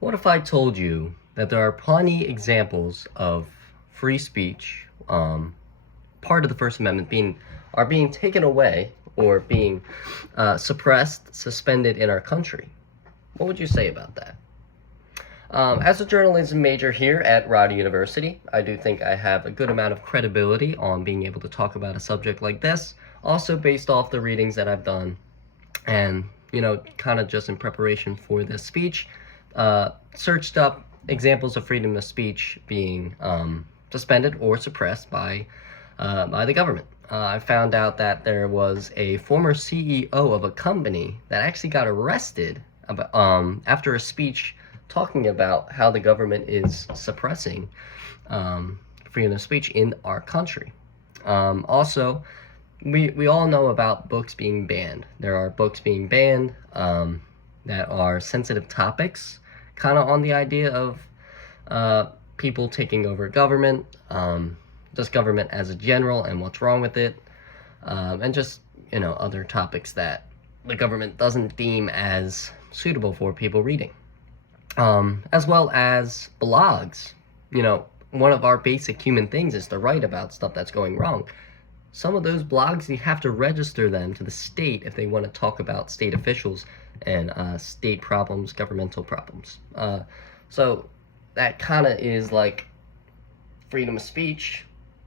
What if I told you that there are plenty examples of free speech, part of the First Amendment being taken away or being suppressed, suspended in our country? What would you say about that? As a journalism major here at Rider University, I do think I have a good amount of credibility on being able to talk about a subject like this, also based off the readings that I've done and, kind of just in preparation for this speech, searched up examples of freedom of speech being suspended or suppressed by the government. I found out that there was a former CEO of a company that actually got arrested after a speech talking about how the government is suppressing freedom of speech in our country. Also, we all know about books being banned. There are books being banned that are sensitive topics, kind of on the idea of people taking over government, just government as a general and what's wrong with it, and just, other topics that the government doesn't deem as suitable for people reading. As well as blogs. One of our basic human things is to write about stuff that's going wrong. Some of those blogs, you have to register them to the state if they want to talk about state officials and state problems, governmental problems. So that kind of is like freedom of speech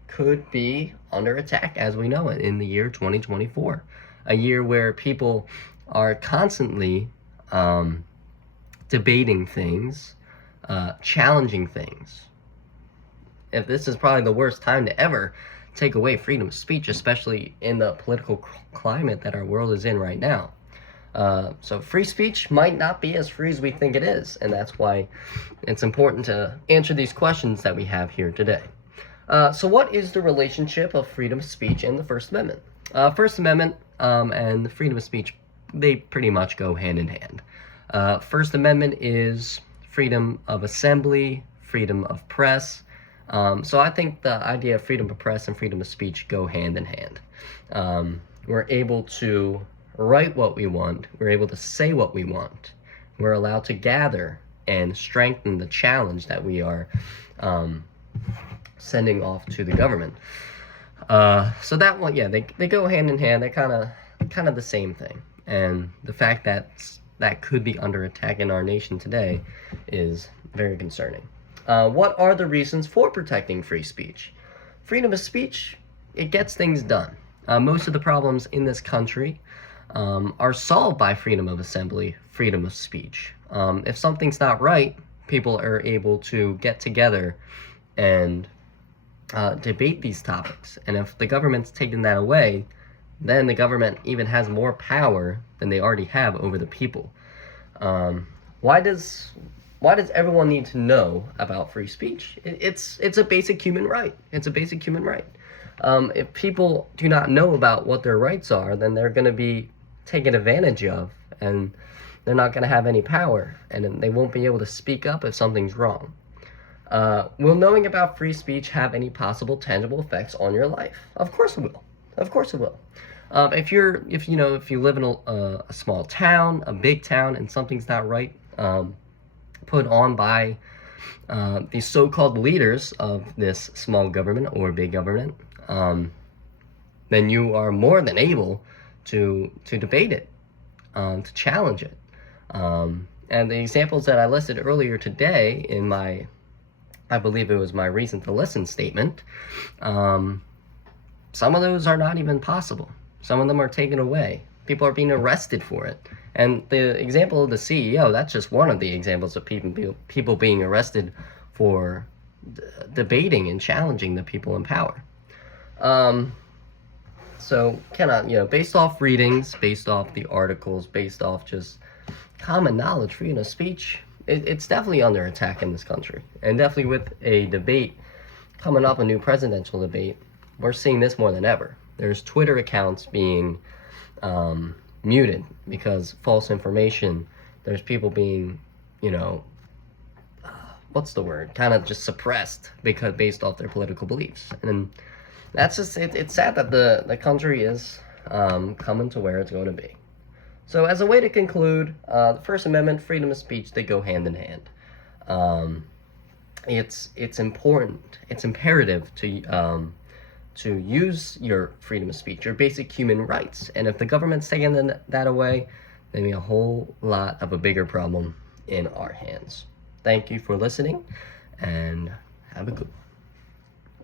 could be under attack as we know it in the year 2024. A year where people are constantly debating things, challenging things. If this is probably the worst time to ever take away freedom of speech, especially in the political climate that our world is in right now. So free speech might not be as free as we think it is, and that's why it's important to answer these questions that we have here today. So what is the relationship of freedom of speech and the First Amendment? First Amendment and the freedom of speech, they pretty much go hand in hand. First Amendment is freedom of assembly, freedom of press. So I think the idea of freedom of press and freedom of speech go hand in hand. We're able to write what we want. We're able to say what we want. We're allowed to gather and strengthen the challenge that we are sending off to the government. So that one, yeah, they go hand in hand. They're kind of the same thing. And the fact that could be under attack in our nation today is very concerning. What are the reasons for protecting free speech? Freedom of speech, it gets things done. Most of the problems in this country are solved by freedom of assembly, freedom of speech. If something's not right, people are able to get together and debate these topics. And if the government's taking that away, then the government even has more power than they already have over the people. Why does everyone need to know about free speech? It's a basic human right. It's a basic human right. If people do not know about what their rights are, then they're going to be taken advantage of, and they're not going to have any power, and they won't be able to speak up if something's wrong. Will knowing about free speech have any possible tangible effects on your life? Of course it will. Of course it will. If you live in a small town, a big town, and something's not right, put on by these so-called leaders of this small government or big government, then you are more than able to debate it, to challenge it. And the examples that I listed earlier today in I believe it was my reason to listen statement, some of those are not even possible. Some of them are taken away. People are being arrested for it. And the example of the CEO, that's just one of the examples of people being arrested for debating and challenging the people in power. So based off readings, based off the articles, based off just common knowledge, freedom of speech, it's definitely under attack in this country. And definitely with a debate coming up, a new presidential debate, we're seeing this more than ever. There's Twitter accounts being muted because false information. There's people being, what's the word? Kind of just suppressed because based off their political beliefs. And that's just, it's sad that the country is coming to where it's going to be. So as a way to conclude, the First Amendment, freedom of speech, they go hand in hand. It's important, it's imperative to use your freedom of speech, your basic human rights. And if the government's taking that away, then we have a whole lot of a bigger problem in our hands. Thank you for listening, and have a good one.